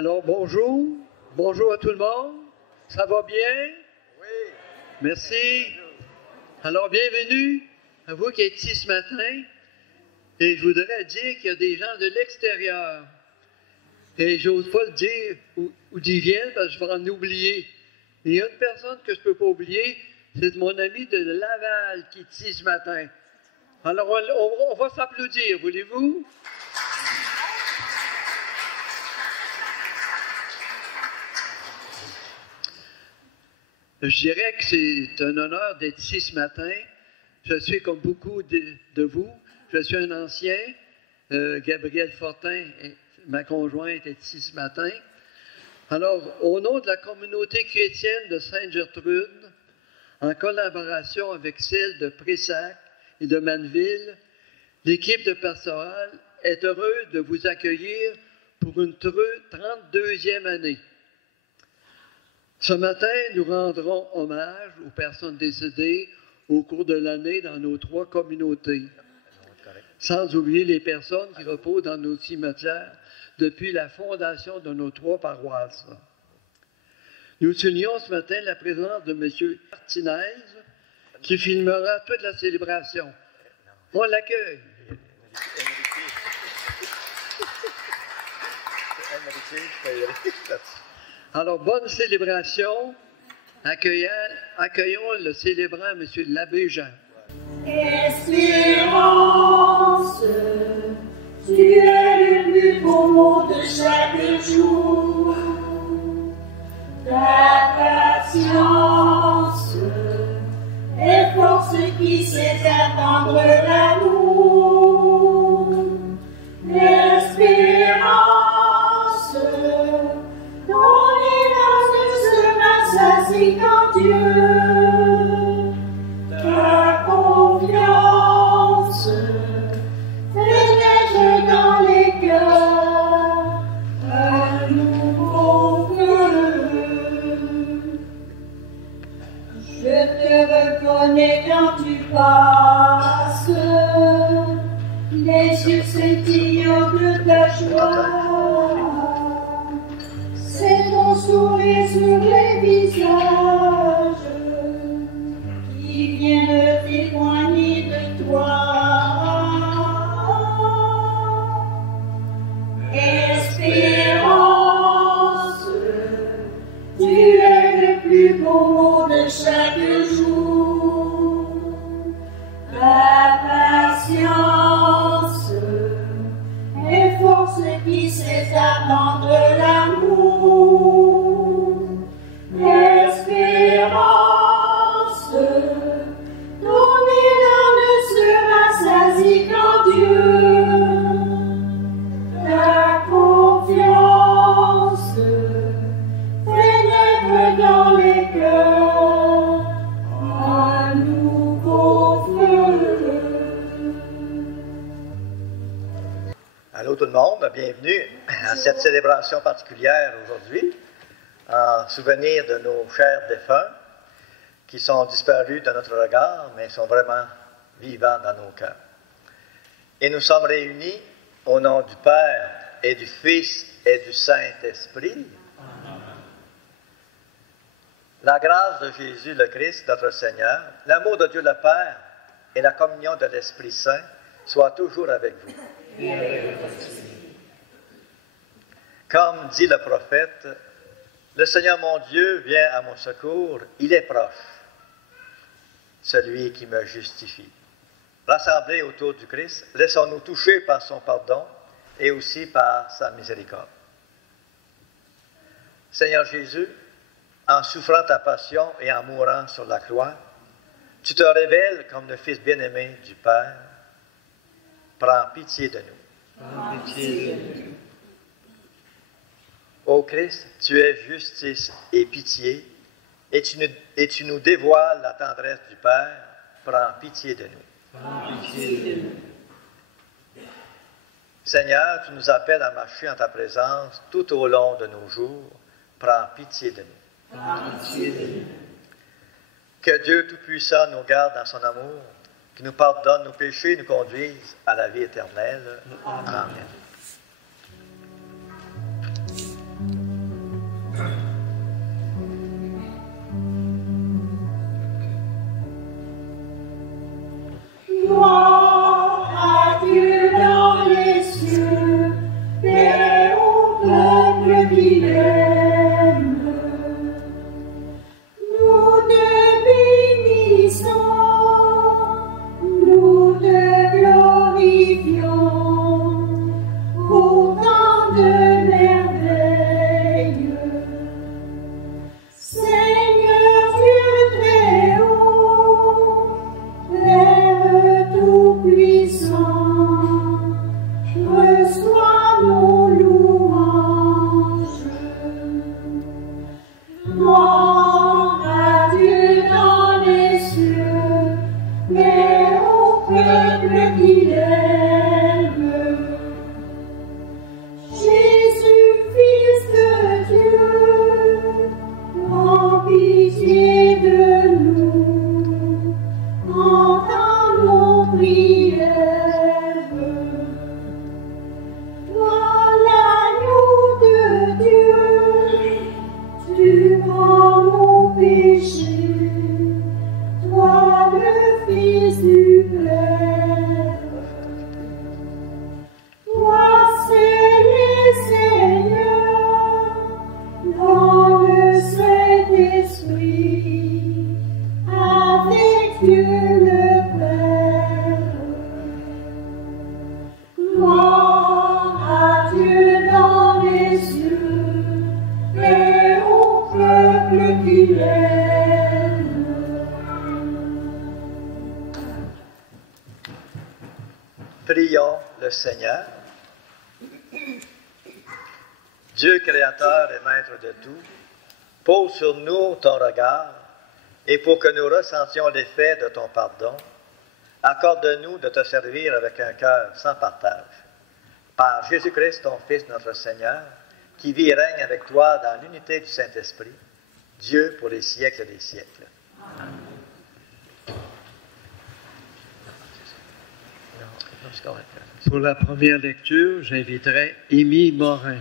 Alors, bonjour. Bonjour à tout le monde. Ça va bien? Oui. Merci. Alors, bienvenue à vous qui êtes ici ce matin. Et je voudrais dire qu'il y a des gens de l'extérieur. Et j'ose pas le dire où ils viennent parce que je vais en oublier. Et il y a une personne que je ne peux pas oublier, c'est mon ami de Laval qui est ici ce matin. Alors, on va s'applaudir, voulez-vous? Je dirais que c'est un honneur d'être ici ce matin. Je suis comme beaucoup de vous. Je suis un ancien. Gabrielle Fortin, ma conjointe, est ici ce matin. Alors, au nom de la communauté chrétienne de Sainte-Gertrude, en collaboration avec celle de Pressac et de Manneville, l'équipe de pastoral est heureuse de vous accueillir pour une 32e année. Ce matin, nous rendrons hommage aux personnes décédées au cours de l'année dans nos 3 communautés, sans oublier les personnes qui reposent dans nos cimetières depuis la fondation de nos 3 paroisses. Nous soulignons ce matin la présence de M. Martinez, qui filmera toute la célébration. On l'accueille. Alors, bonne célébration. Accueillons le célébrant, M. l'abbé Jean. Espérance, tu es le plus beau de chaque jour. Ta patience est force qui sait attendre l'amour. L'espérance, ton élan ne sera saisi qu'en Dieu. Ta confiance pénètre dans les cœurs un nouveau feu. Je te reconnais quand tu passes, les yeux scintillants de ta joie. C'est ton sourire sur les visages qui vient me témoigner de toi. Espérance, tu es le plus beau mot de chaque jour. Ta patience est force qui sait attendre l'amour. Espérance, ton élan ne sera saisi qu'en Dieu. Ta confiance pénètre dans les cœurs un nouveau feu. Allô tout le monde, bienvenue à cette célébration particulière aujourd'hui, en souvenir de nos chers défunts qui sont disparus de notre regard, mais sont vraiment vivants dans nos cœurs. Et nous sommes réunis au nom du Père et du Fils et du Saint-Esprit. La grâce de Jésus le Christ, notre Seigneur, l'amour de Dieu le Père et la communion de l'Esprit Saint soient toujours avec vous. Comme dit le prophète, le Seigneur mon Dieu vient à mon secours, il est proche, celui qui me justifie. Rassemblés autour du Christ, laissons-nous toucher par son pardon et aussi par sa miséricorde. Seigneur Jésus, en souffrant ta passion et en mourant sur la croix, tu te révèles comme le Fils bien-aimé du Père. Prends pitié de nous. Prends pitié de nous. Ô Christ, tu es justice et pitié, et tu nous dévoiles la tendresse du Père. Prends pitié de nous. Prends pitié de nous. Seigneur, tu nous appelles à marcher en ta présence tout au long de nos jours. Prends pitié de nous. Prends pitié de nous. Que Dieu Tout-Puissant nous garde dans son amour, qu'il nous pardonne nos péchés et nous conduise à la vie éternelle. Amen. Dieu le Père. Gloire à Dieu dans les cieux et au peuple qui l'aime. Prions le Seigneur. Dieu créateur et maître de tout, pose sur nous ton regard et pour que nous ressentions l'effet de ton pardon, accorde-nous de te servir avec un cœur sans partage. Par Jésus-Christ, ton Fils, notre Seigneur, qui vit et règne avec toi dans l'unité du Saint-Esprit, Dieu pour les siècles des siècles. Pour la première lecture, j'inviterai Émile Morin.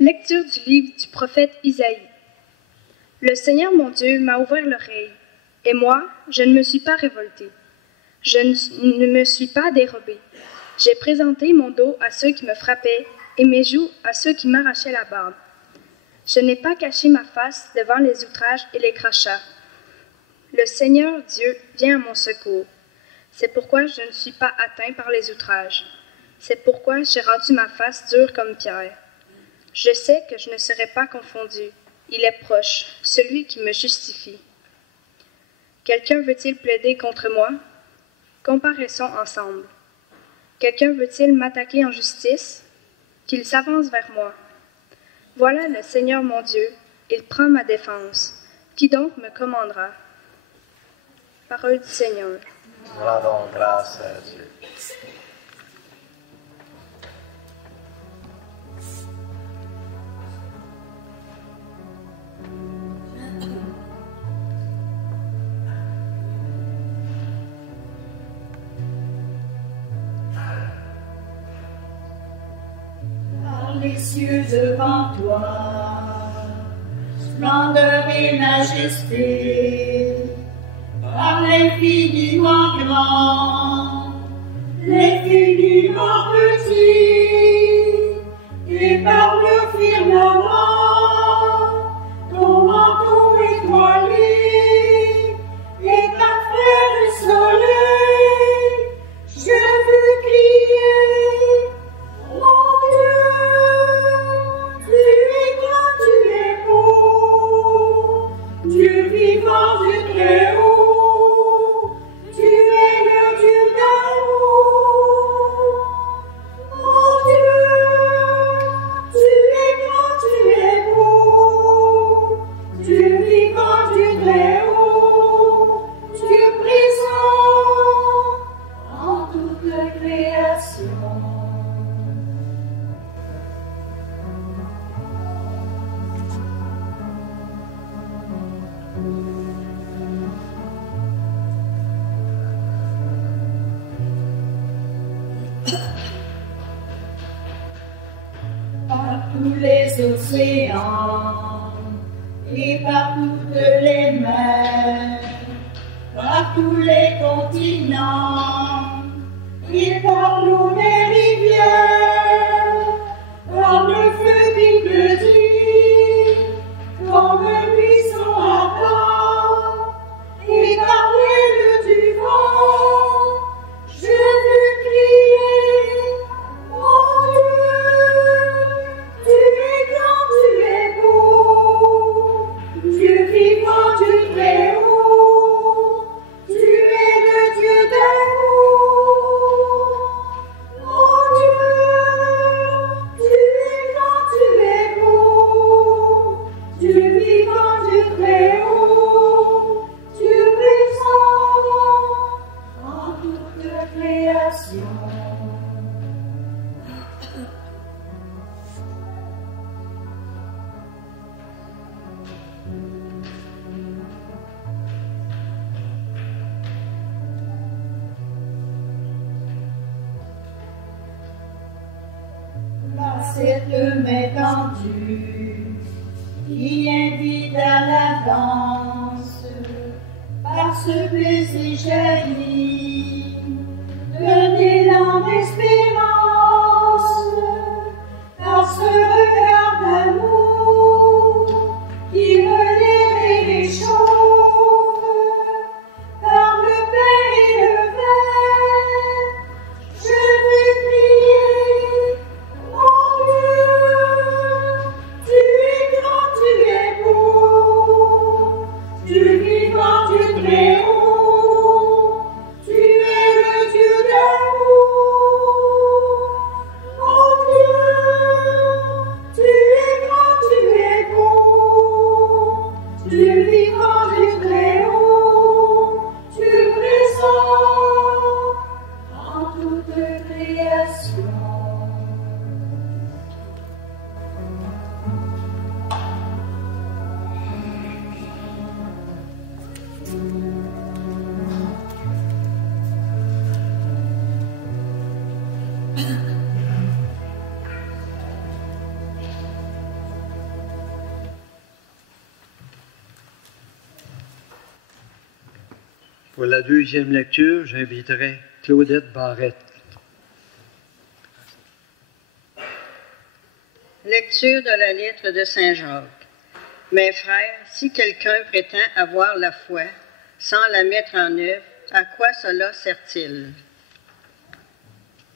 Lecture du livre du prophète Isaïe. Le Seigneur mon Dieu m'a ouvert l'oreille, et moi, je ne me suis pas révolté. Je ne me suis pas dérobé. J'ai présenté mon dos à ceux qui me frappaient et mes joues à ceux qui m'arrachaient la barbe. Je n'ai pas caché ma face devant les outrages et les crachats. Le Seigneur Dieu vient à mon secours. C'est pourquoi je ne suis pas atteint par les outrages. C'est pourquoi j'ai rendu ma face dure comme pierre. Je sais que je ne serai pas confondu. Il est proche, celui qui me justifie. Quelqu'un veut-il plaider contre moi? Comparaissons ensemble. Quelqu'un veut-il m'attaquer en justice? Qu'il s'avance vers moi. Voilà le Seigneur mon Dieu, il prend ma défense. Qui donc me commandera? Parole du Seigneur. Rendons grâce à Dieu. Les cieux devant toi, splendeur et majesté, par l'infiniment grand, l'infiniment petit, et par le firmament, ton manteau étoilé, et ta frère le soleil, je veux crier, mon Dieu, tu es grand, tu es beau, Dieu vivant du Très-Haut, tu es le Dieu d'amour. Mon Dieu, tu es grand, tu es beau, Dieu vivant du Très-Haut, Dieu présent en toute la création. Par tous les océans et par toutes les mers, par tous les continents et par l'eau des rivières, par le feu qui te dit, comme un buisson ardent, et par l'aile du vent, je veux crier, mon Dieu, tu es grand, tu es beau, Dieu vivant du Très-Haut, tu es le Dieu d'amour. Mon Dieu, tu es grand, tu es beau, Dieu vivant du Très-Haut, Dieu présent en toute la création. Par cette main tendue qui invite à la danse, par ce baiser jailli Pour la deuxième lecture, j'inviterai Claudette Barrette. Lecture de la lettre de Saint Jacques. Mes frères, si quelqu'un prétend avoir la foi sans la mettre en œuvre, à quoi cela sert-il?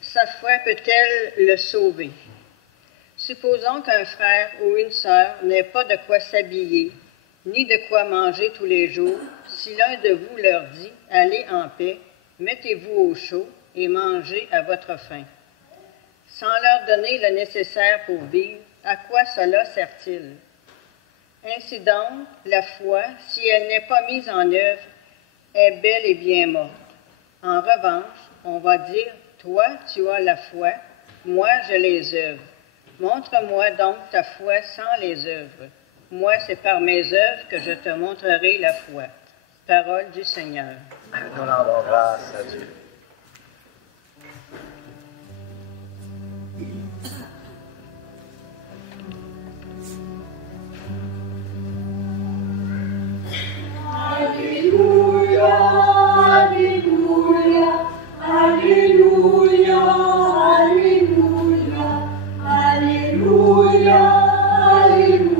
Sa foi peut-elle le sauver? Supposons qu'un frère ou une sœur n'ait pas de quoi s'habiller, ni de quoi manger tous les jours. Si l'un de vous leur dit « Allez en paix, mettez-vous au chaud et mangez à votre faim », sans leur donner le nécessaire pour vivre, à quoi cela sert-il? Ainsi donc, la foi, si elle n'est pas mise en œuvre, est bel et bien morte. En revanche, on va dire « Toi, tu as la foi, moi, je les œuvres. Montre-moi donc ta foi sans les œuvres. Moi, c'est par mes œuvres que je te montrerai la foi. » Parole du Seigneur. Nous rendons grâce à Dieu. Alléluia, Alléluia, Alléluia, Alléluia, Alléluia,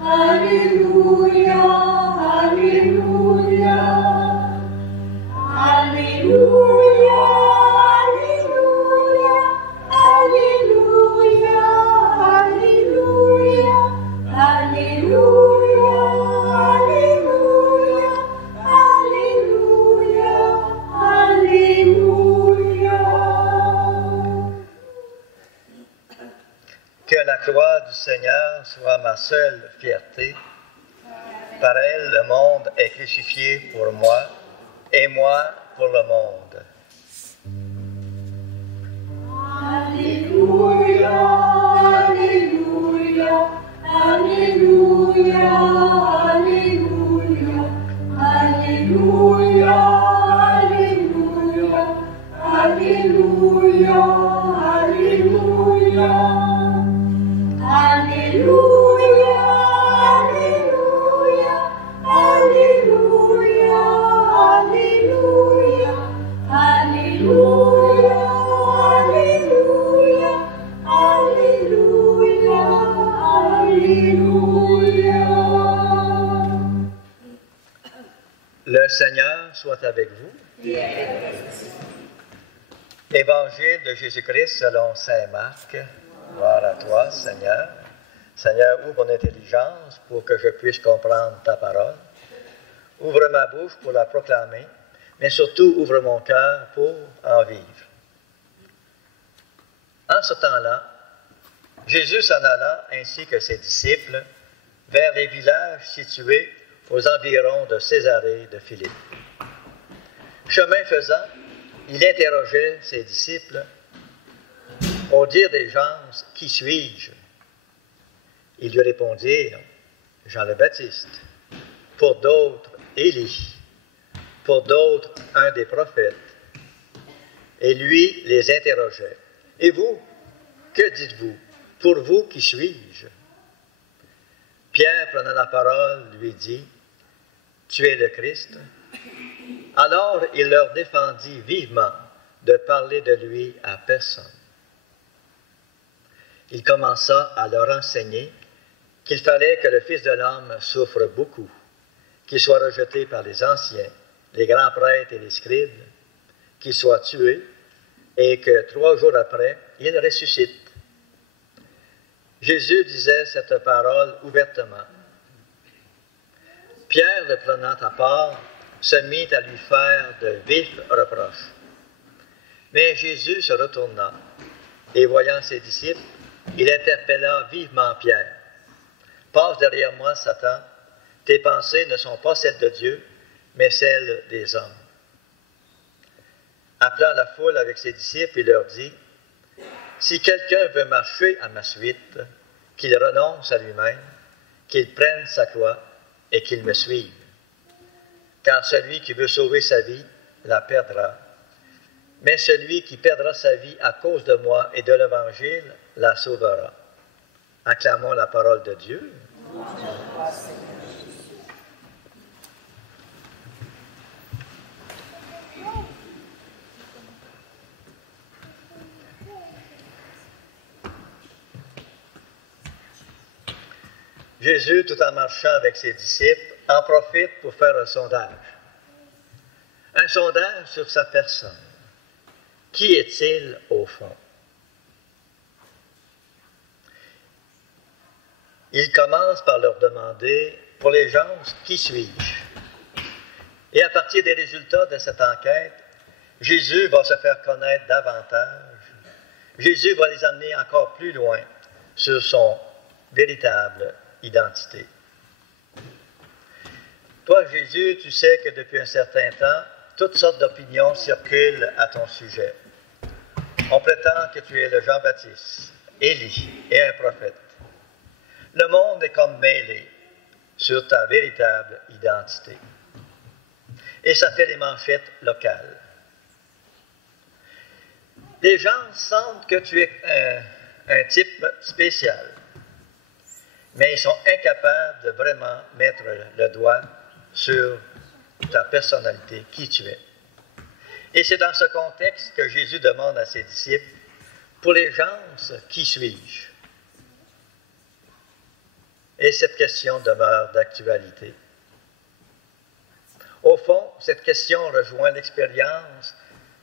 Alléluia, Alléluia, Alléluia, Alléluia, Alléluia, Alléluia, Alléluia, Que la croix du Seigneur soit ma seule fierté. Par elle, le monde est crucifié pour moi, et moi pour le monde. Alléluia, Alléluia, Alléluia, Alléluia, Alléluia, Alléluia, Alléluia, Alléluia, Alléluia, Alléluia, Alléluia, Alléluia, Alléluia, Alléluia, Alléluia. Le Seigneur soit avec vous. Évangile de Jésus-Christ selon saint Marc. Gloire à toi, Seigneur. Seigneur, ouvre mon intelligence pour que je puisse comprendre ta parole. Ouvre ma bouche pour la proclamer, mais surtout ouvre mon cœur pour en vivre. En ce temps-là, Jésus s'en alla, ainsi que ses disciples, vers les villages situés aux environs de Césarée de Philippe. Chemin faisant, il interrogeait ses disciples. Au dire des gens, qui suis-je? Ils lui répondirent, Jean le Baptiste. Pour d'autres, Élie. Pour d'autres, un des prophètes. Et lui les interrogeait. Et vous, que dites-vous? Pour vous, qui suis-je? Pierre, prenant la parole, lui dit, tu es le Christ. Alors il leur défendit vivement de parler de lui à personne. Il commença à leur enseigner qu'il fallait que le Fils de l'homme souffre beaucoup, qu'il soit rejeté par les anciens, les grands prêtres et les scribes, qu'il soit tué et que 3 jours après, il ressuscite. Jésus disait cette parole ouvertement. Pierre, le prenant à part, se mit à lui faire de vifs reproches. Mais Jésus se retourna et voyant ses disciples, il interpella vivement Pierre. « Passe derrière moi, Satan, tes pensées ne sont pas celles de Dieu, mais celles des hommes. » Appelant la foule avec ses disciples, il leur dit, « Si quelqu'un veut marcher à ma suite, qu'il renonce à lui-même, qu'il prenne sa croix et qu'il me suive. Car celui qui veut sauver sa vie la perdra. mais celui qui perdra sa vie à cause de moi et de l'Évangile la sauvera. Acclamons la parole de Dieu. Jésus, tout en marchant avec ses disciples, en profite pour faire un sondage. Un sondage sur sa personne. Qui est-il au fond? Il commence par leur demander, pour les gens, qui suis-je? Et à partir des résultats de cette enquête, Jésus va se faire connaître davantage. Jésus va les amener encore plus loin sur son véritable identité. Toi, Jésus, tu sais que depuis un certain temps, toutes sortes d'opinions circulent à ton sujet. On prétend que tu es le Jean-Baptiste, Élie et un prophète. Le monde est comme mêlé sur ta véritable identité. Et ça fait les manchettes locales. Les gens sentent que tu es un type spécial, mais ils sont incapables de vraiment mettre le doigt sur ta personnalité, qui tu es. Et c'est dans ce contexte que Jésus demande à ses disciples, pour les gens, qui suis-je? Et cette question demeure d'actualité. Au fond, cette question rejoint l'expérience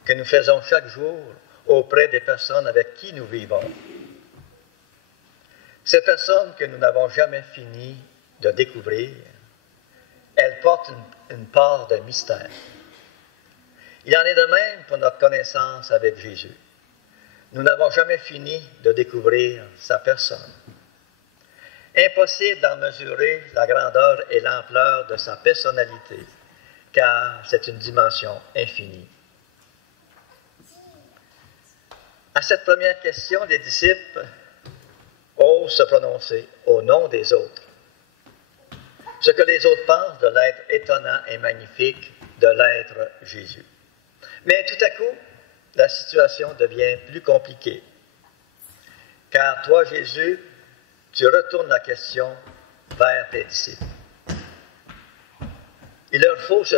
que nous faisons chaque jour auprès des personnes avec qui nous vivons. Ces personnes que nous n'avons jamais fini de découvrir, elles portent une part de mystère. Il en est de même pour notre connaissance avec Jésus. Nous n'avons jamais fini de découvrir sa personne. Impossible d'en mesurer la grandeur et l'ampleur de sa personnalité, car c'est une dimension infinie. À cette première question, les disciples osent se prononcer au nom des autres. Ce que les autres pensent de l'être étonnant et magnifique de l'être Jésus. Mais tout à coup, la situation devient plus compliquée. Car toi, Jésus, tu retournes la question vers tes disciples. Il leur faut se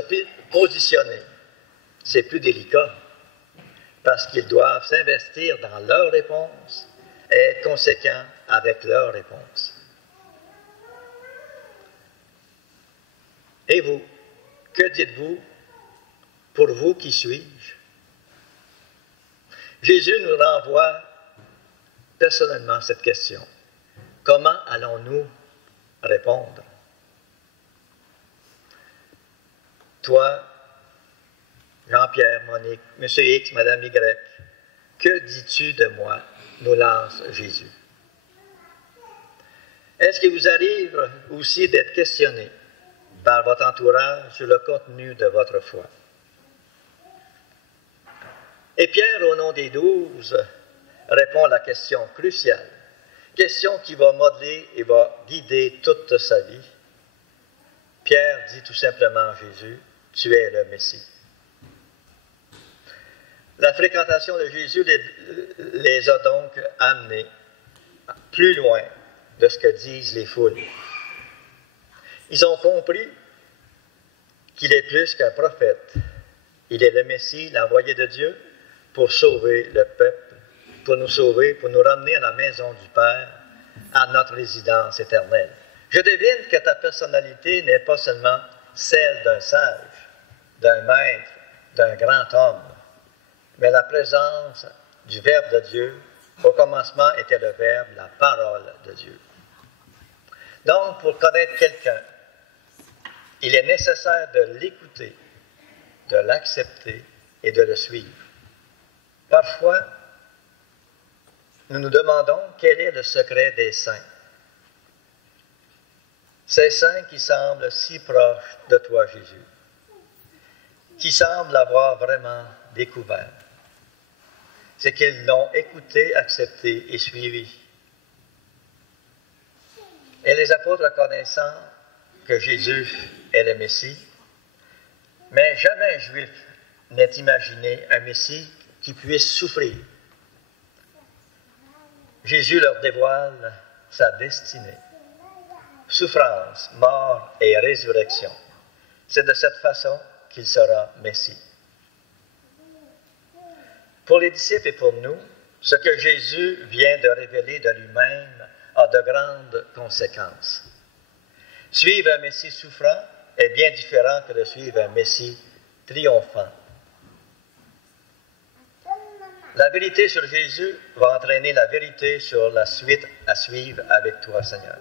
positionner. C'est plus délicat, parce qu'ils doivent s'investir dans leur réponse et être conséquents avec leur réponse. Et vous, que dites-vous? Pour vous, qui suis-je? Jésus nous renvoie personnellement cette question. Comment allons-nous répondre? Toi, Jean-Pierre, Monique, M. X, Mme Y, que dis-tu de moi? Nous lance Jésus. Est-ce qu'il vous arrive aussi d'être questionné par votre entourage sur le contenu de votre foi? Et Pierre, au nom des 12, répond à la question cruciale, question qui va modeler et va guider toute sa vie. Pierre dit tout simplement à Jésus, « Tu es le Messie ». La fréquentation de Jésus les a donc amenés plus loin de ce que disent les foules. Ils ont compris qu'il est plus qu'un prophète. Il est le Messie, l'envoyé de Dieu, pour sauver le peuple, pour nous sauver, pour nous ramener à la maison du Père, à notre résidence éternelle. Je devine que ta personnalité n'est pas seulement celle d'un sage, d'un maître, d'un grand homme, mais la présence du Verbe de Dieu. Au commencement était le Verbe, la parole de Dieu. Donc, pour connaître quelqu'un, il est nécessaire de l'écouter, de l'accepter et de le suivre. Parfois, nous nous demandons quel est le secret des saints. Ces saints qui semblent si proches de toi, Jésus, qui semblent l'avoir vraiment découvert. C'est qu'ils l'ont écouté, accepté et suivi. Et les apôtres reconnaissant que Jésus est le Messie, mais jamais un Juif n'est imaginé un Messie qui puissent souffrir. Jésus leur dévoile sa destinée. Souffrance, mort et résurrection. C'est de cette façon qu'il sera Messie. Pour les disciples et pour nous, ce que Jésus vient de révéler de lui-même a de grandes conséquences. Suivre un Messie souffrant est bien différent que de suivre un Messie triomphant. La vérité sur Jésus va entraîner la vérité sur la suite à suivre avec toi, Seigneur.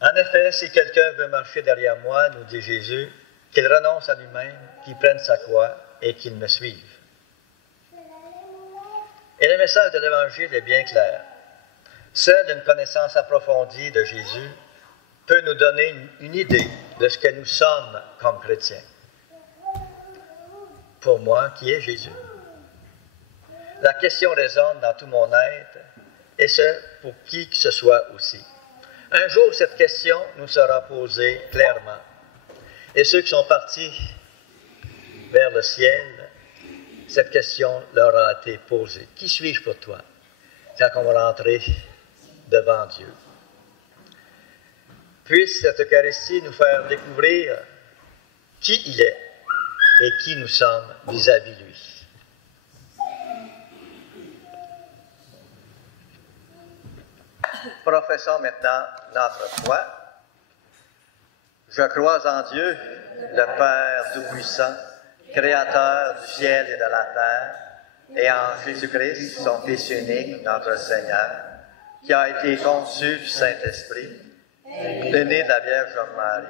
En effet, si quelqu'un veut marcher derrière moi, nous dit Jésus, qu'il renonce à lui-même, qu'il prenne sa croix et qu'il me suive. Et le message de l'Évangile est bien clair. Seule une connaissance approfondie de Jésus peut nous donner une idée de ce que nous sommes comme chrétiens. Pour moi, qui est Jésus? La question résonne dans tout mon être, et ce, pour qui que ce soit aussi. Un jour, cette question nous sera posée clairement. Et ceux qui sont partis vers le ciel, cette question leur a été posée. Qui suis-je pour toi? Quand on va rentrer devant Dieu. Puisse cette Eucharistie nous faire découvrir qui il est et qui nous sommes vis-à-vis de lui. Professons maintenant notre foi. Je crois en Dieu, le Père Tout-Puissant, Créateur du ciel et de la terre, et en Jésus-Christ, son Fils unique, notre Seigneur, qui a été conçu du Saint-Esprit, est né de la Vierge Marie,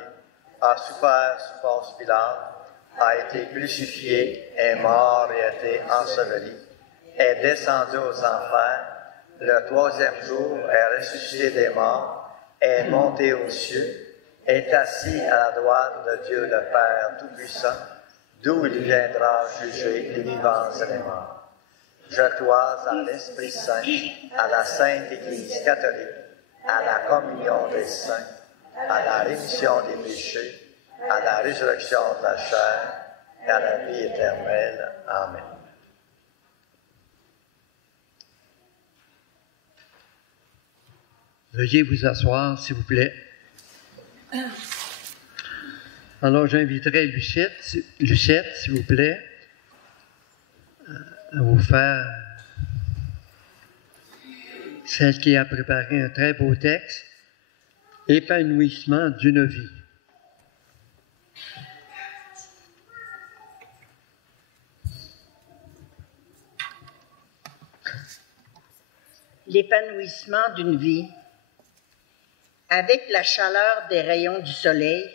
a souffert sous Ponce Pilate, a été crucifié, est mort et a été enseveli, est descendu aux enfers, le troisième jour est ressuscité des morts, est monté aux cieux, est assis à la droite de Dieu le Père Tout-Puissant, d'où il viendra juger les vivants et les morts. Je crois en l'Esprit Saint, à la Sainte Église catholique, à la communion des saints, à la rémission des péchés, à la résurrection de la chair et à la vie éternelle. Amen. Veuillez vous asseoir, s'il vous plaît. Alors, j'inviterai Lucette, s'il vous plaît, à vous faire celle qui a préparé un très beau texte, Épanouissement d'une vie. L'épanouissement d'une vie. Avec la chaleur des rayons du soleil,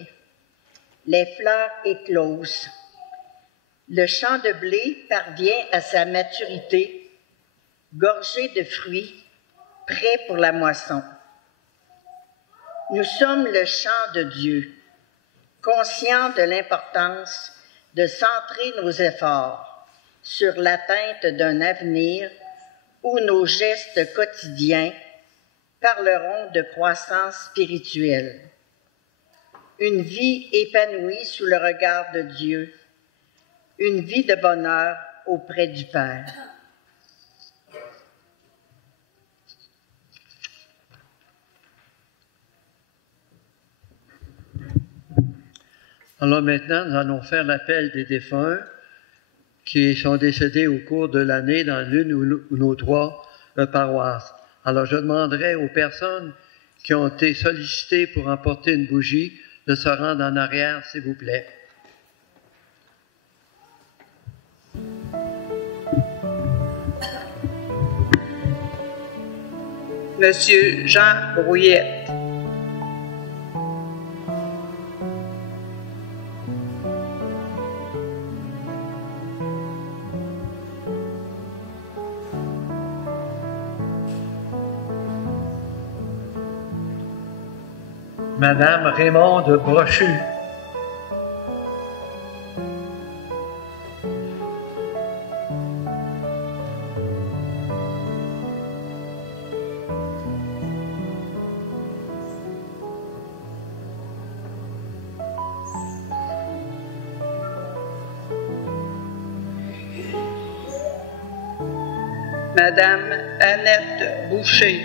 les fleurs éclosent. Le champ de blé parvient à sa maturité, gorgé de fruits, prêt pour la moisson. Nous sommes le champ de Dieu, conscients de l'importance de centrer nos efforts sur l'atteinte d'un avenir où nos gestes quotidiens parleront de croissance spirituelle. Une vie épanouie sous le regard de Dieu, une vie de bonheur auprès du Père. Alors maintenant, nous allons faire l'appel des défunts qui sont décédés au cours de l'année dans l'une ou nos trois paroisses. Alors je demanderai aux personnes qui ont été sollicitées pour emporter une bougie de se rendre en arrière, s'il vous plaît. Monsieur Jean Brouillette. Madame Raymonde Brochu. Madame Annette Boucher.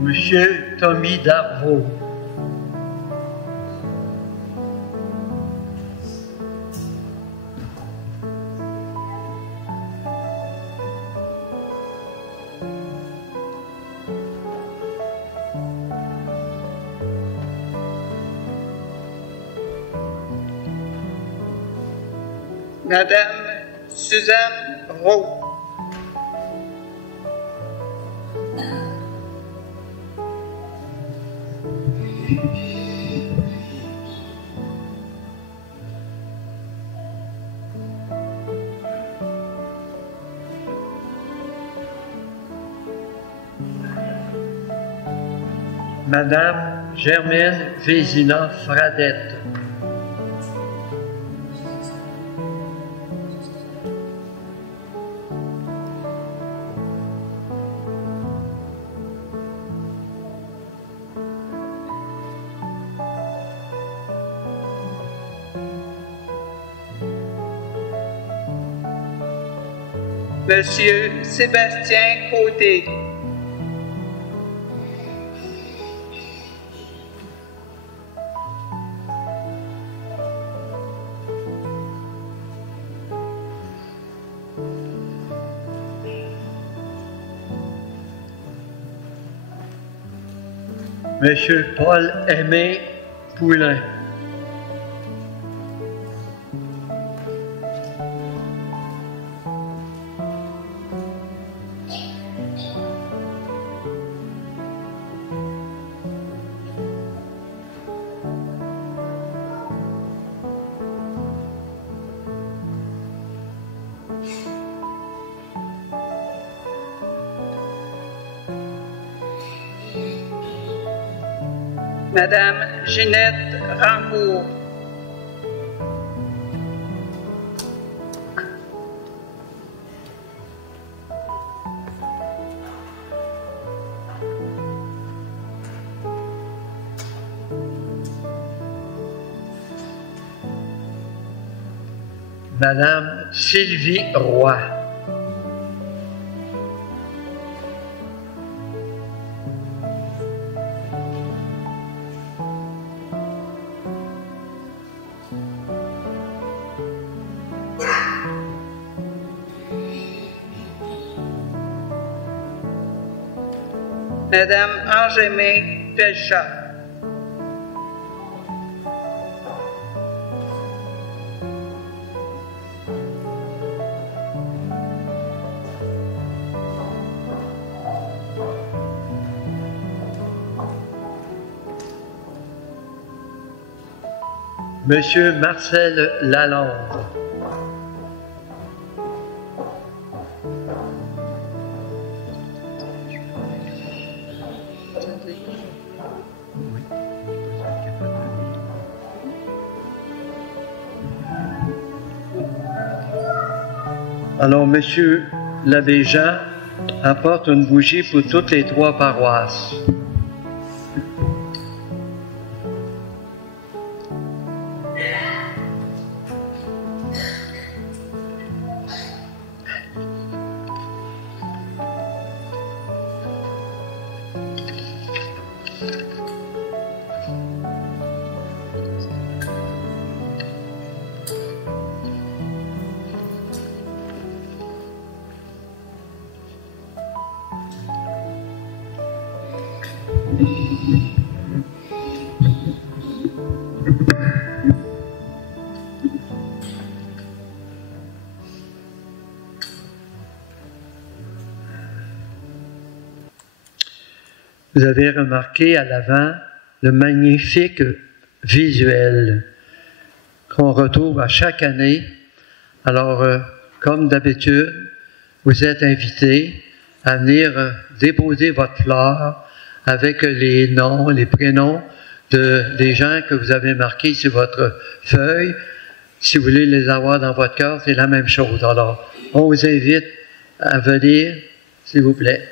Monsieur Tommy Darvaux. Madame Suzanne Rowe. Madame Germaine Vézina Fradette. Monsieur Sébastien Côté. Monsieur Paul-Aimé Poulain. Madame Ginette Rambourg. Madame Sylvie Roy. Madame Angémé Pelchat. Monsieur Marcel Lalonde. Alors, Monsieur l'abbé Jean apporte une bougie pour toutes les 3 paroisses. Vous avez remarqué à l'avant le magnifique visuel qu'on retrouve à chaque année. Alors, comme d'habitude, vous êtes invités à venir déposer votre fleur avec les noms, les prénoms des gens que vous avez marqués sur votre feuille. Si vous voulez les avoir dans votre cœur, c'est la même chose. Alors, on vous invite à venir, s'il vous plaît.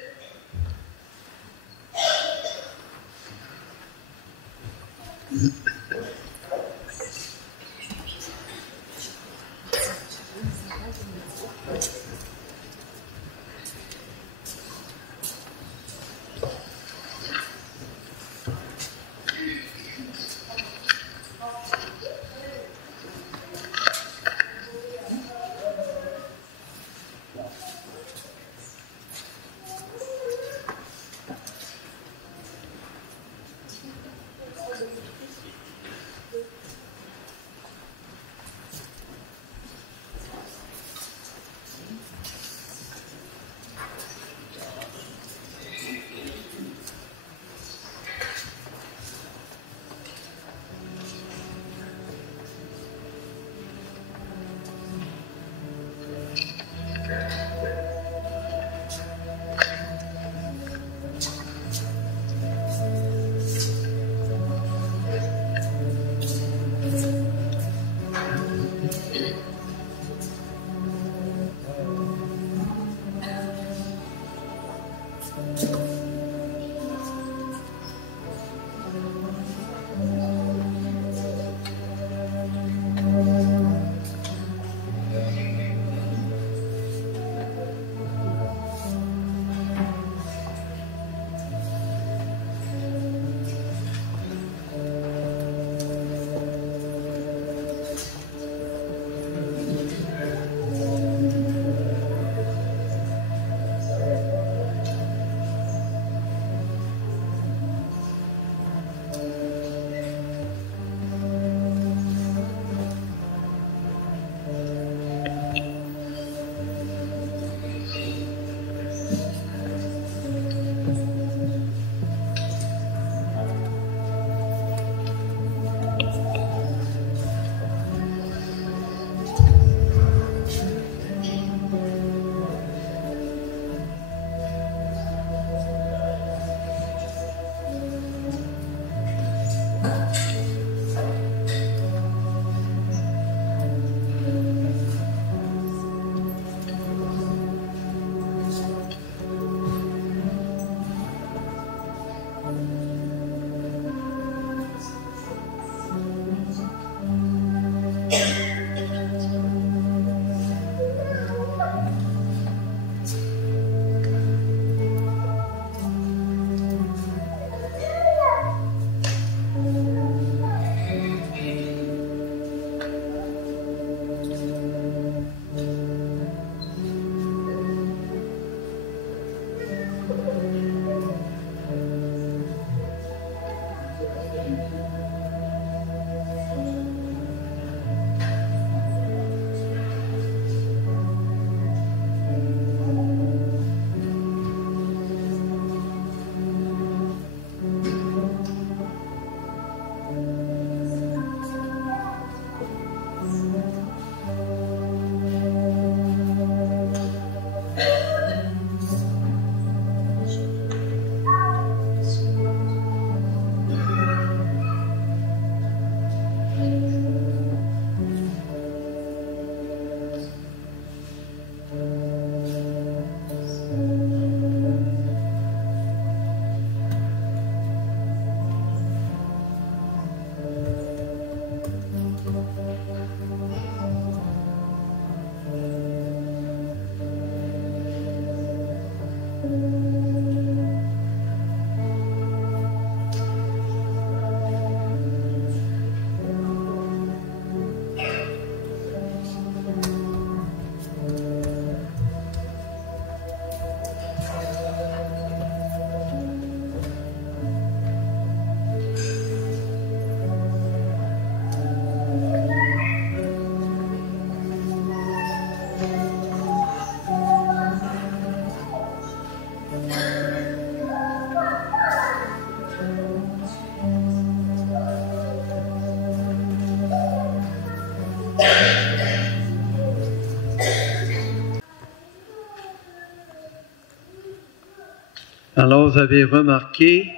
Alors, vous avez remarqué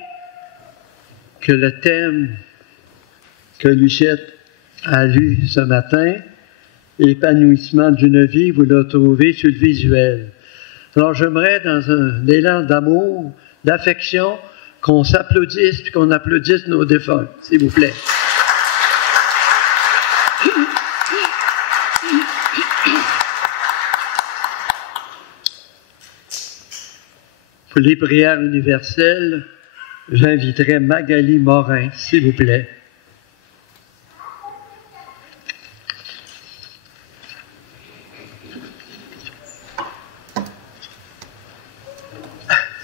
que le thème que Lucette a lu ce matin épanouissement d'une vie, vous le trouvez sur le visuel. Alors j'aimerais, dans un élan d'amour, d'affection, qu'on s'applaudisse et qu'on applaudisse nos défunts, s'il vous plaît. Pour les prières universelles, j'inviterai Magali Morin, s'il vous plaît.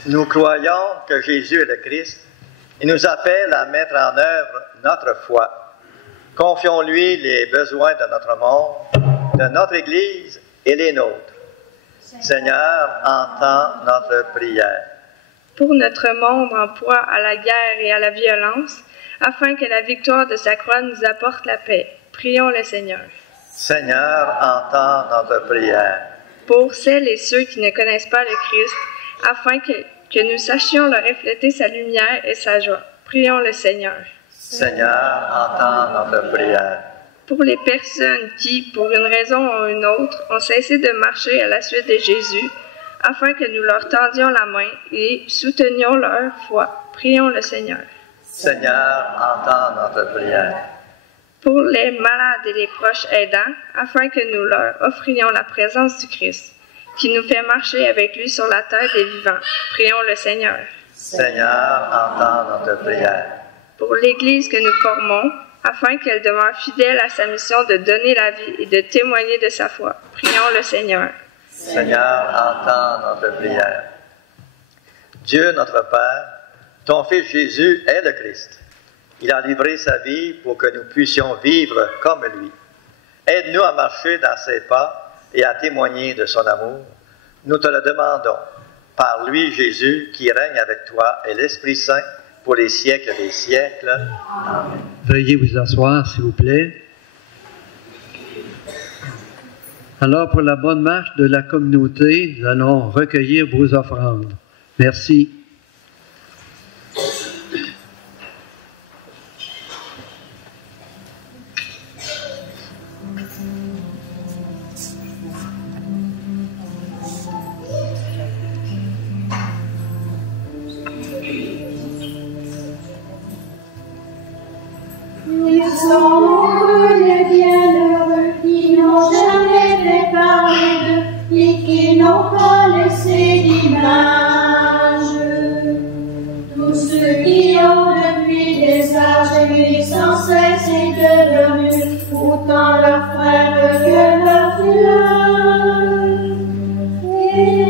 Nous croyons que Jésus est le Christ. Il nous appelle à mettre en œuvre notre foi. Confions-lui les besoins de notre monde, de notre Église et les nôtres. Seigneur, entends notre prière. Pour notre monde en proie à la guerre et à la violence, afin que la victoire de sa croix nous apporte la paix. Prions le Seigneur. Seigneur, entends notre prière. Pour celles et ceux qui ne connaissent pas le Christ, afin que nous sachions leur refléter sa lumière et sa joie. Prions le Seigneur. Seigneur, entends notre prière. Pour les personnes qui, pour une raison ou une autre, ont cessé de marcher à la suite de Jésus, afin que nous leur tendions la main et soutenions leur foi. Prions le Seigneur. Seigneur, entends notre prière. Pour les malades et les proches aidants, afin que nous leur offrions la présence du Christ, qui nous fait marcher avec lui sur la terre des vivants. Prions le Seigneur. Seigneur, entends notre prière. Pour l'Église que nous formons, afin qu'elle demeure fidèle à sa mission de donner la vie et de témoigner de sa foi. Prions le Seigneur. Seigneur, entends notre prière. Dieu notre Père, ton Fils Jésus est le Christ. Il a livré sa vie pour que nous puissions vivre comme lui. Aide-nous à marcher dans ses pas et à témoigner de son amour. Nous te le demandons, par lui Jésus, qui règne avec toi et l'Esprit Saint pour les siècles des siècles. Amen. Veuillez vous asseoir, s'il vous plaît. Alors, pour la bonne marche de la communauté, nous allons recueillir vos offrandes. Merci. Ils sont heureux les bienheureux qui n'ont jamais fait parler d'eux et qui n'ont pas laissé d'image. Tous ceux qui ont depuis des âges aimé sans cesse et de leur mieux, autant leurs frères que leurs fleurs.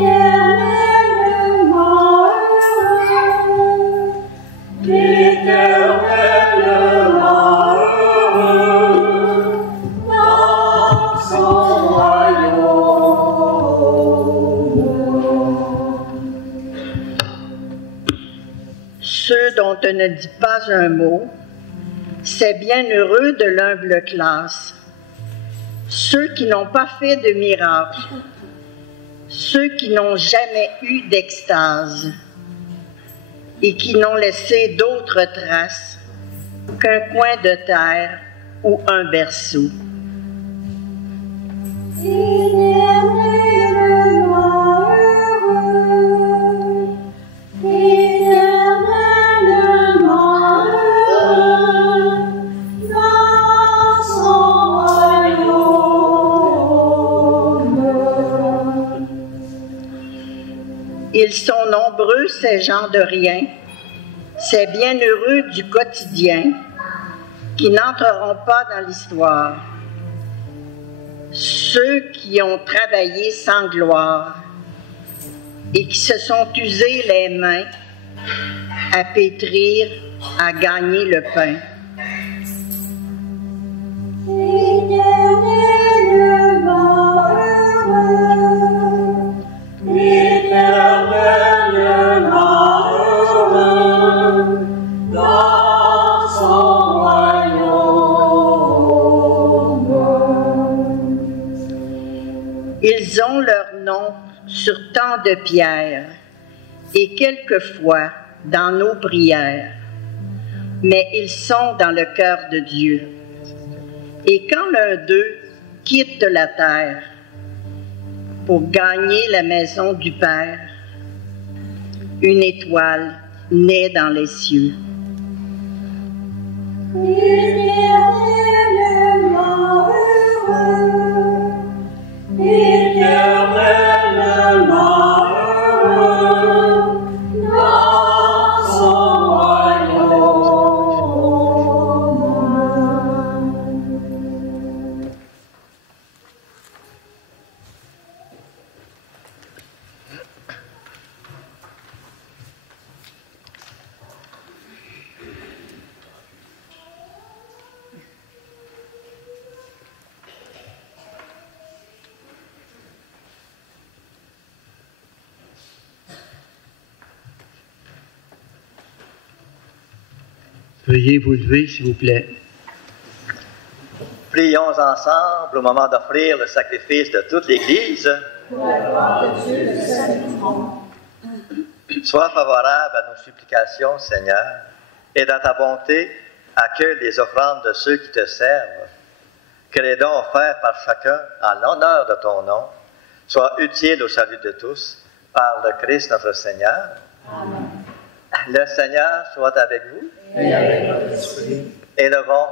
Éternellement heureux, éternellement heureux, dans son royaume. Ceux dont on ne dit pas un mot, c'est bien heureux de l'humble classe. Ceux qui n'ont pas fait de miracle, ceux qui n'ont jamais eu d'extase et qui n'ont laissé d'autres traces qu'un coin de terre ou un berceau. Éternellement heureux, éternellement heureux, dans son royaume. Ils sont nombreux, ces gens de rien, ces bienheureux du quotidien, qui n'entreront pas dans l'histoire. Ceux qui ont travaillé sans gloire et qui se sont usés les mains à pétrir, à gagner le pain. Éternellement heureux, éternellement heureux, dans son royaume. Ils ont leur nom sur tant de pierres et quelquefois dans nos prières, mais ils sont dans le cœur de Dieu. Et quand l'un d'eux quitte la terre pour gagner la maison du Père. Une étoile naît dans les cieux. Éternellement heureux, éternellement heureux, dans son royaume. Veuillez vous lever, s'il vous plaît. Prions ensemble au moment d'offrir le sacrifice de toute l'Église. Sois favorable à nos supplications, Seigneur, et dans ta bonté, accueille les offrandes de ceux qui te servent. Que les dons offerts par chacun en l'honneur de ton nom soient utiles au salut de tous, par le Christ notre Seigneur. Amen. Le Seigneur soit avec vous. Et avec votre esprit. Élevons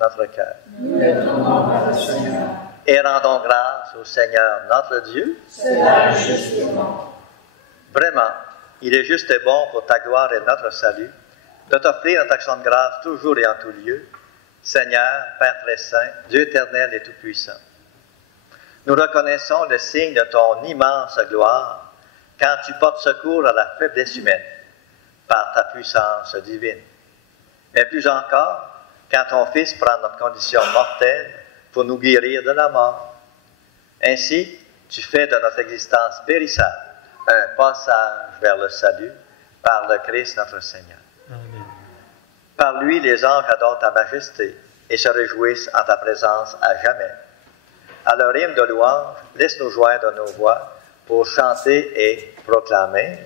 notre cœur. Nous le donnons à le Seigneur. Et rendons grâce au Seigneur notre Dieu. C'est là justement. Vraiment, il est juste et bon pour ta gloire et notre salut de t'offrir notre action de grâce toujours et en tout lieu, Seigneur, Père très saint, Dieu éternel et tout-puissant. Nous reconnaissons le signe de ton immense gloire quand tu portes secours à la faiblesse humaine par ta puissance divine. Mais plus encore, quand ton Fils prend notre condition mortelle pour nous guérir de la mort. Ainsi, tu fais de notre existence périssable un passage vers le salut par le Christ notre Seigneur. Amen. Par lui, les anges adorent ta majesté et se réjouissent en ta présence à jamais. À leur hymne de louange, laisse-nous joindre nos voix pour chanter et proclamer.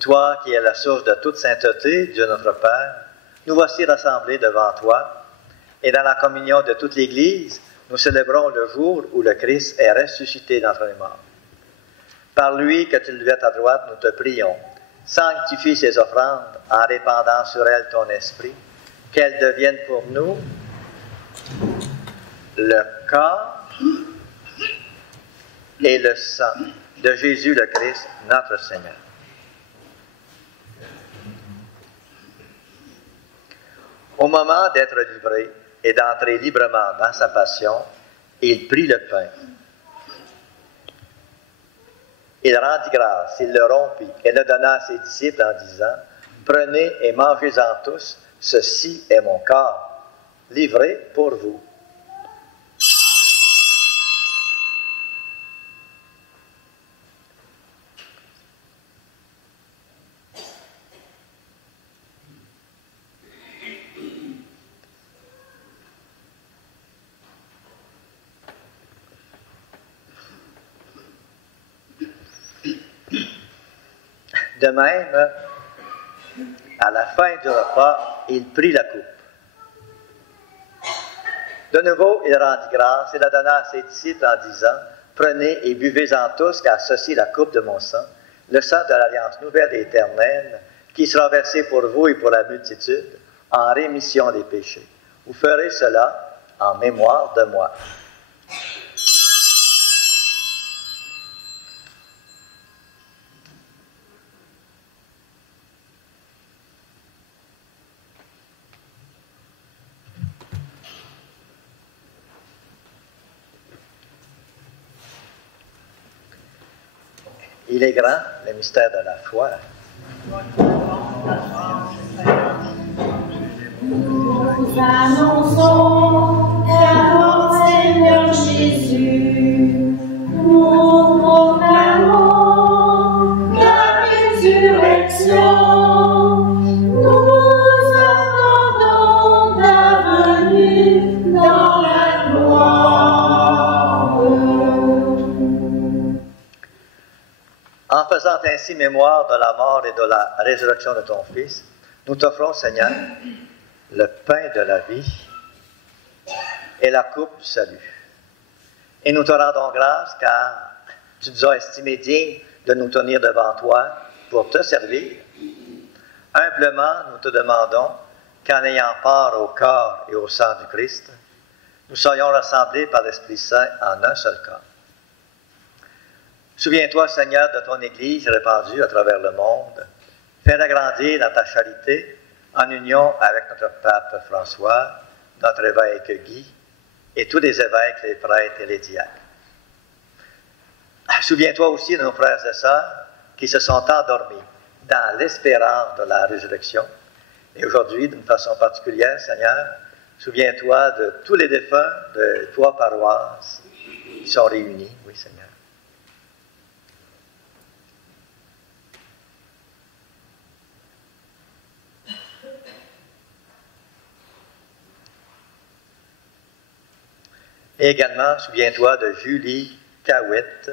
Toi qui es la source de toute sainteté, Dieu notre Père, nous voici rassemblés devant toi, et dans la communion de toute l'Église, nous célébrons le jour où le Christ est ressuscité d'entre les morts. Par lui que tu levais à ta droite, nous te prions, sanctifie ces offrandes en répandant sur elles ton esprit, qu'elles deviennent pour nous le corps et le sang de Jésus le Christ, notre Seigneur. Au moment d'être livré et d'entrer librement dans sa passion, il prit le pain. Il rendit grâce, il le rompit et le donna à ses disciples en disant « Prenez et mangez-en tous, Ceci est mon corps, livré pour vous. De même, à la fin du repas, il prit la coupe. De nouveau, il rendit grâce et la donna à ses disciples en disant, « Prenez et buvez-en tous, car ceci est la coupe de mon sang, le sang de l'alliance nouvelle et éternelle, qui sera versé pour vous et pour la multitude, en rémission des péchés. Vous ferez cela en mémoire de moi. » Il est grand, le mystère de la foi. Nous annonçons la mort Seigneur Jésus. Nous proclamons la résurrection. Nous attendons ta venue dans la gloire. En faisant ainsi mémoire de la mort et de la résurrection de ton Fils, nous t'offrons, Seigneur, le pain de la vie et la coupe du salut. Et nous te rendons grâce car tu nous as estimés dignes de nous tenir devant toi pour te servir. Humblement, nous te demandons qu'en ayant part au corps et au sang du Christ, nous soyons rassemblés par l'Esprit Saint en un seul corps. Souviens-toi, Seigneur, de ton Église répandue à travers le monde. Fais-la grandir dans ta charité, en union avec notre pape François, notre évêque Guy, et tous les évêques, les prêtres et les diacres. Souviens-toi aussi de nos frères et sœurs qui se sont endormis dans l'espérance de la résurrection. Et aujourd'hui, d'une façon particulière, Seigneur, souviens-toi de tous les défunts de 3 paroisses qui sont réunis. Oui, Seigneur. Et également, souviens-toi de Julie Cahouette,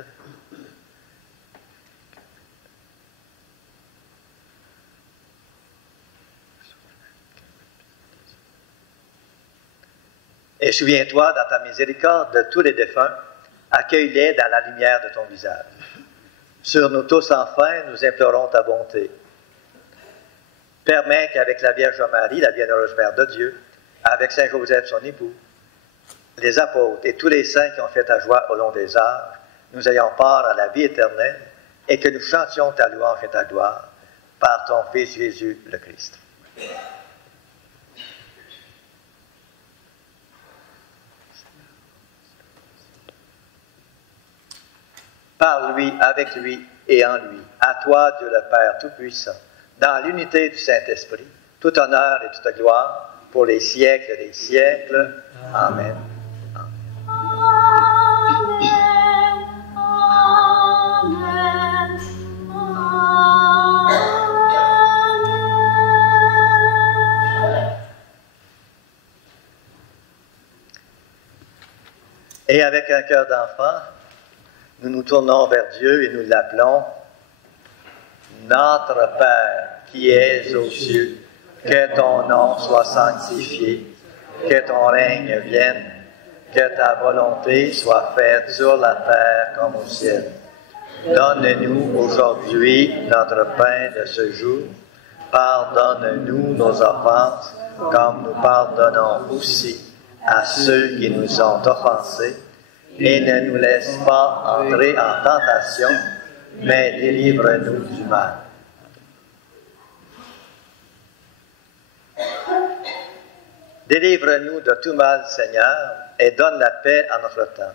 et souviens-toi dans ta miséricorde de tous les défunts, accueille-les dans la lumière de ton visage. Sur nous tous, enfin, nous implorons ta bonté. Permets qu'avec la Vierge Marie, la bienheureuse Mère de Dieu, avec Saint Joseph, son époux, les apôtres et tous les saints qui ont fait ta joie au long des âges, nous ayons part à la vie éternelle et que nous chantions ta louange et ta gloire par ton Fils Jésus le Christ. Par lui, avec lui et en lui, à toi, Dieu le Père Tout-Puissant, dans l'unité du Saint-Esprit, tout honneur et toute gloire pour les siècles des siècles. Amen. Et avec un cœur d'enfant, nous nous tournons vers Dieu et nous l'appelons Notre Père qui es aux cieux, que ton nom soit sanctifié, que ton règne vienne, que ta volonté soit faite sur la terre comme au ciel. Donne-nous aujourd'hui notre pain de ce jour. Pardonne-nous nos offenses, comme nous pardonnons aussi à ceux qui nous ont offensés, et ne nous laisse pas entrer en tentation, mais délivre-nous du mal. Délivre-nous de tout mal, Seigneur, et donne la paix à notre temps.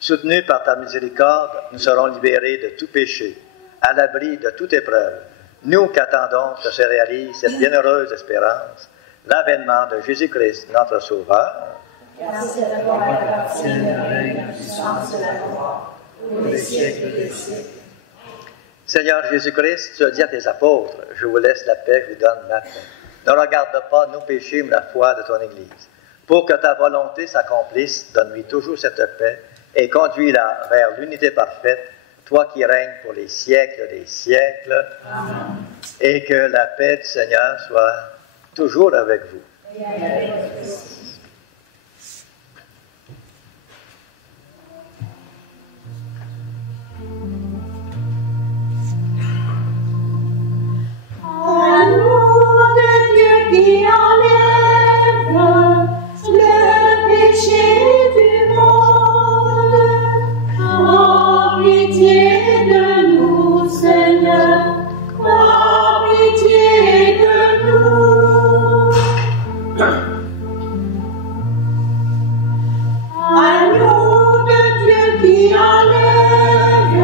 Soutenus par ta miséricorde, nous serons libérés de tout péché, à l'abri de toute épreuve. Nous qui attendons que se réalise cette bienheureuse espérance, l'avènement de Jésus-Christ, notre Sauveur. Car c'est à toi qu'appartient le règne, la puissance et la gloire, pour les siècles des siècles. Seigneur Jésus-Christ, tu as dit à tes apôtres, je vous laisse la paix, je vous donne ma paix. Ne regarde pas nos péchés, mais la foi de ton Église. Pour que ta volonté s'accomplisse, donne-lui toujours cette paix et conduis-la vers l'unité parfaite, toi qui règnes pour les siècles des siècles. Amen. Et que la paix du Seigneur soit toujours avec vous. Et avec votre esprit. À nous de Dieu qui enlève le péché du monde, en pitié de nous, Seigneur, en pitié de nous. À nous de Dieu qui enlève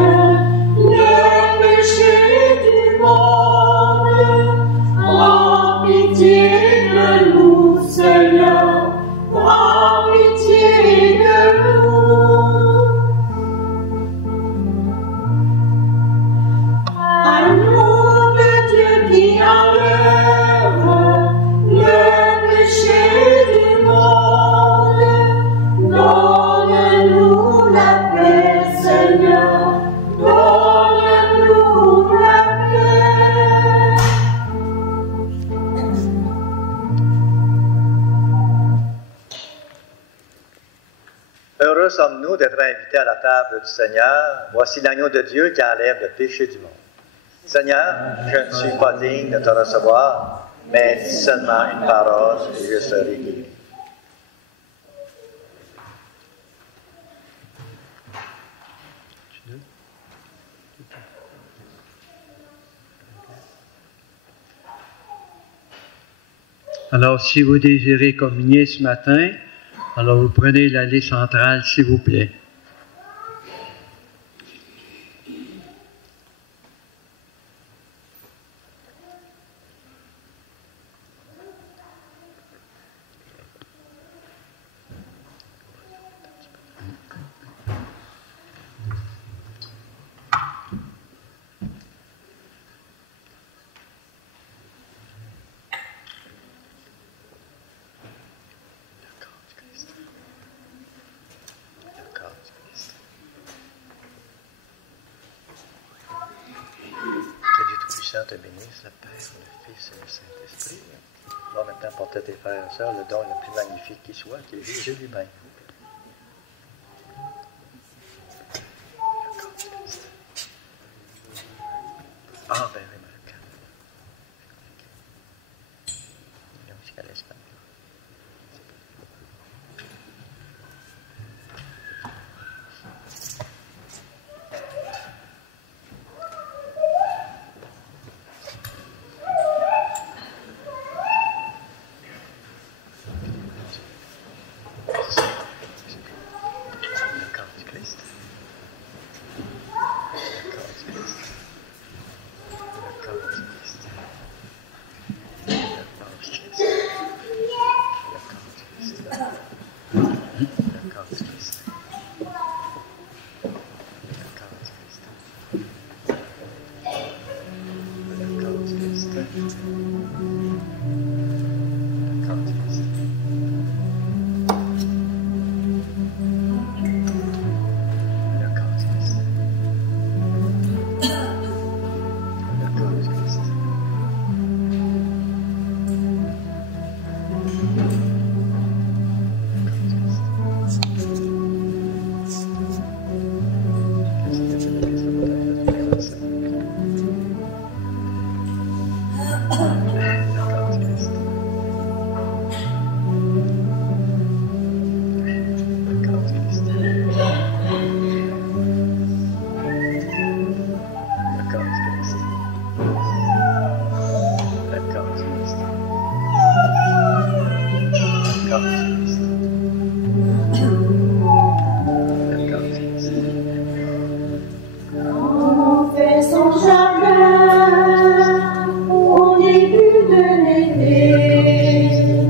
le péché du monde, en pitié de nous, Seigneur, en pitié de nous. À nous de Dieu qui enlève le péché du monde, donne-nous la paix, Seigneur, donne-nous la paix. Heureux sommes-nous d'être invités à la table du Seigneur. Voici l'agneau de Dieu qui enlève le péché du monde. Seigneur, je ne suis pas digne de te recevoir, mais dis seulement une parole et je serai guéri. Alors, si vous désirez communier ce matin, alors vous prenez l'allée centrale, s'il vous plaît. Te bénisse, le Père, le Fils et le Saint-Esprit. Va maintenant porter à tes frères et sœurs le don le plus magnifique qui soit, qui est Jésus lui-même. Ah, ben oui, Marc. Jusqu'à l'Espagne. Au début de l'été,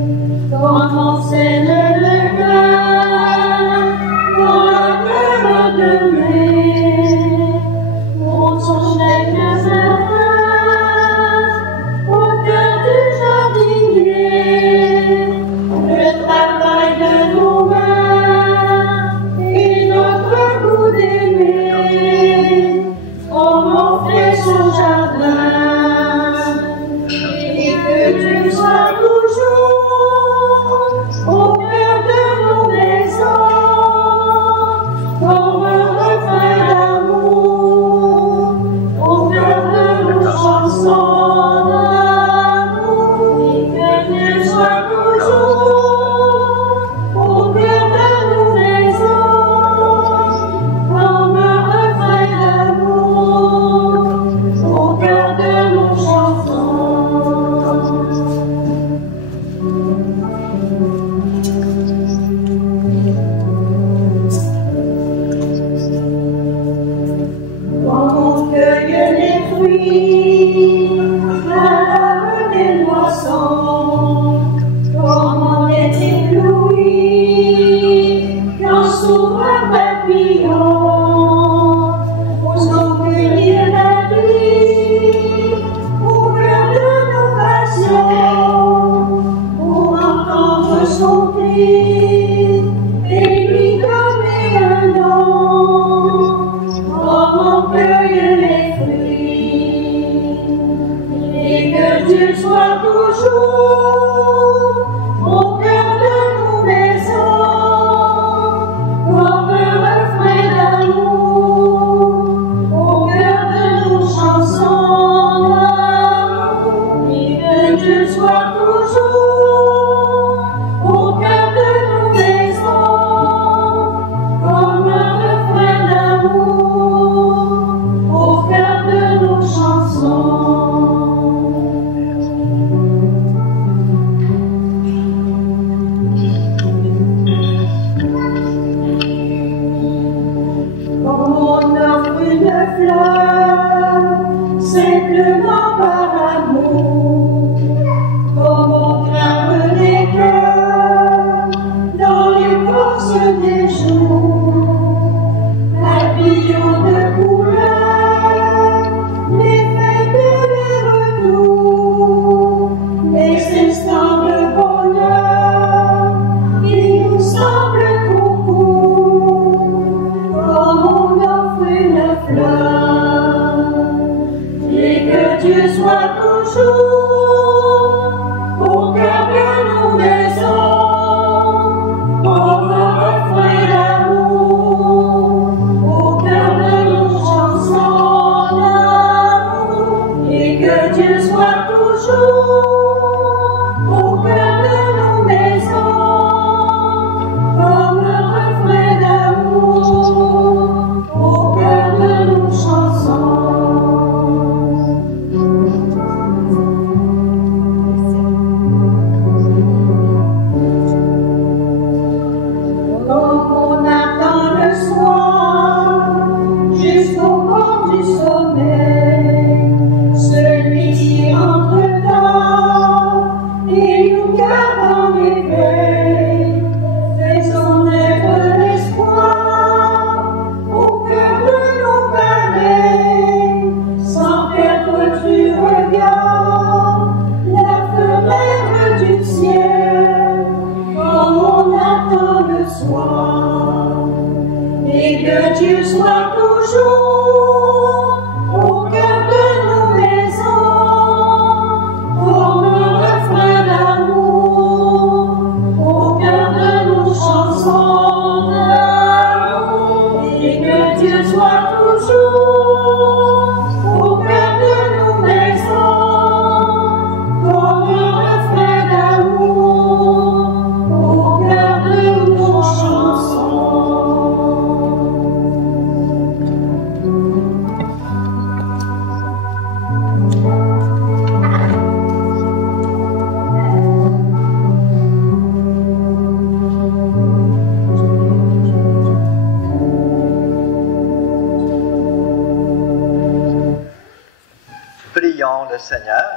Le Seigneur,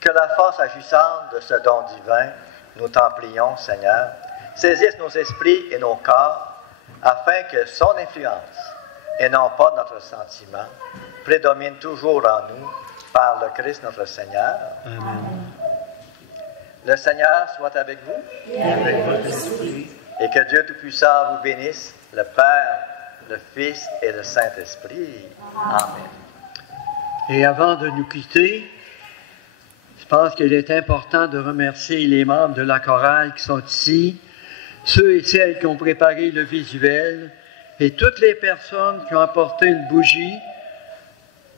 que la force agissante de ce don divin nous t'en prions, Seigneur, saisisse nos esprits et nos corps, afin que son influence, et non pas notre sentiment, prédomine toujours en nous, par le Christ notre Seigneur. Amen. Le Seigneur soit avec vous. Et avec votre esprit. Et que Dieu Tout-Puissant vous bénisse, le Père, le Fils et le Saint-Esprit. Amen. Et avant de nous quitter, je pense qu'il est important de remercier les membres de la chorale qui sont ici, ceux et celles qui ont préparé le visuel, et toutes les personnes qui ont apporté une bougie,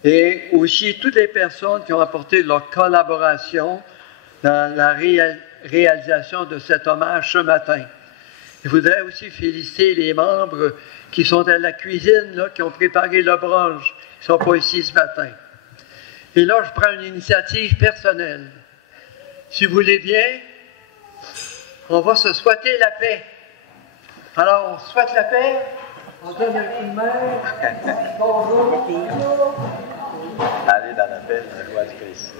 et aussi toutes les personnes qui ont apporté leur collaboration dans la réalisation de cet hommage ce matin. Je voudrais aussi féliciter les membres qui sont à la cuisine, là, qui ont préparé le brunch, qui ne sont pas ici ce matin. Et là, je prends une initiative personnelle. Si vous voulez bien, on va se souhaiter la paix. Alors, on souhaite la paix, on donne un coup de main. Bonjour. Allez dans la paix, la joie du Christ.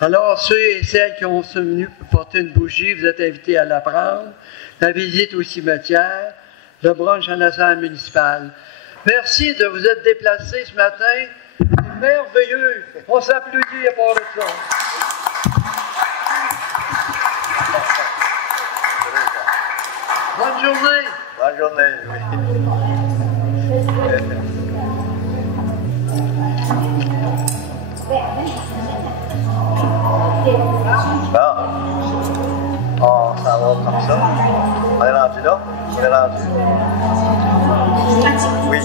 Alors, ceux et celles qui ont venu porter une bougie, vous êtes invités à la prendre. La visite au cimetière, le brunch à la salle municipale. Merci de vous être déplacés ce matin. C'est merveilleux. On s'applaudit à part de ça. Bonne journée. Bonne journée, oui. Bon, on s'en va comme ça. On est rendu là? On est rendu? Oui.